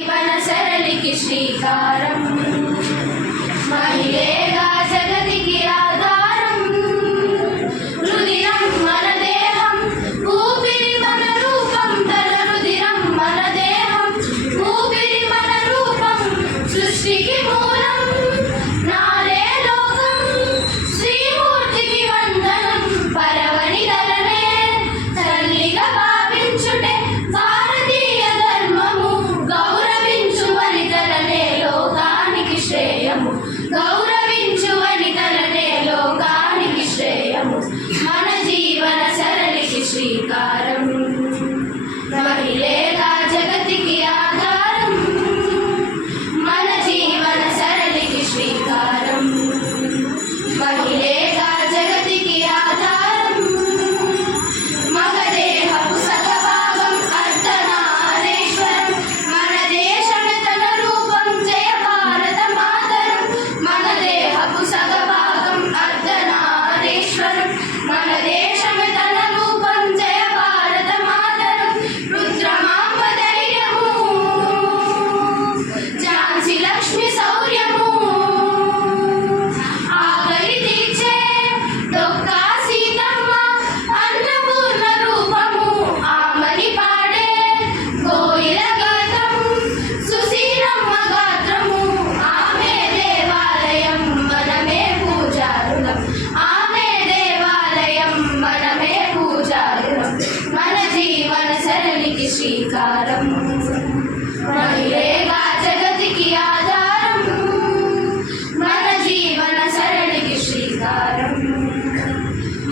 జీవన సరళికి శ్రీకారం మహిళేగా జగతికి ఆధారం రుదిరం మన దేహం ఊపిరి మన రూపం తన రుదిరం మన దేహం ఊపిరి మన రూపం సృష్టికి మూలం నారే లోకం శ్రీమూర్తికి వందనం పరవని ధరనే తల్లిగా భావించుటే భారతీయ ధర్మము గౌరవించు వనితలనే లోకానికి శ్రేయము గౌరవించు వనితలనే లోకానికి శ్రేయము మన జీవన సరళికి శ్రీకారం మహిళేగా జగతికి ఆధారం మన జీవన సరళికి శ్రీకారం మహిళేగా జగతికి ఆధారం మగదేహపు సగభాగం అర్ధనారీశ్వరం మన దేశమే తన రూపం జయ భారత మాతరం మగదేహపు సగభాగం అర్ధనారీశ్వరం మన దేశమే తన రూపం జయ భారత మాతరం రుద్రమాంబ ధైర్యము ఝాన్సీ లక్ష్మి శౌర్యము ఆకలి తీర్చే డొక్కా సీతమ్మ అన్నపూర్ణ రూపము ఆమని పాడే కోయిల గీతం సుశీలమ్మ గాత్రము ఆమె దేవాలయం మనమే పూజారులం ఆమె దేవాలయం మనమే పూజారులం మన జీవన సరళికి శ్రీకారం మహిళేగా జగతికి ఆధారం మన జీవన సరళికి శ్రీకారం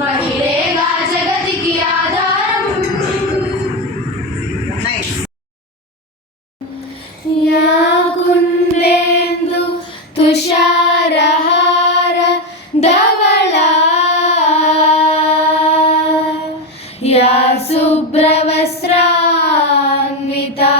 మహిళేగా జగతికి ఆధారం యా కుందేందు తుషారహార ధవళా యా శుభ్రవస్త్రాన్వితా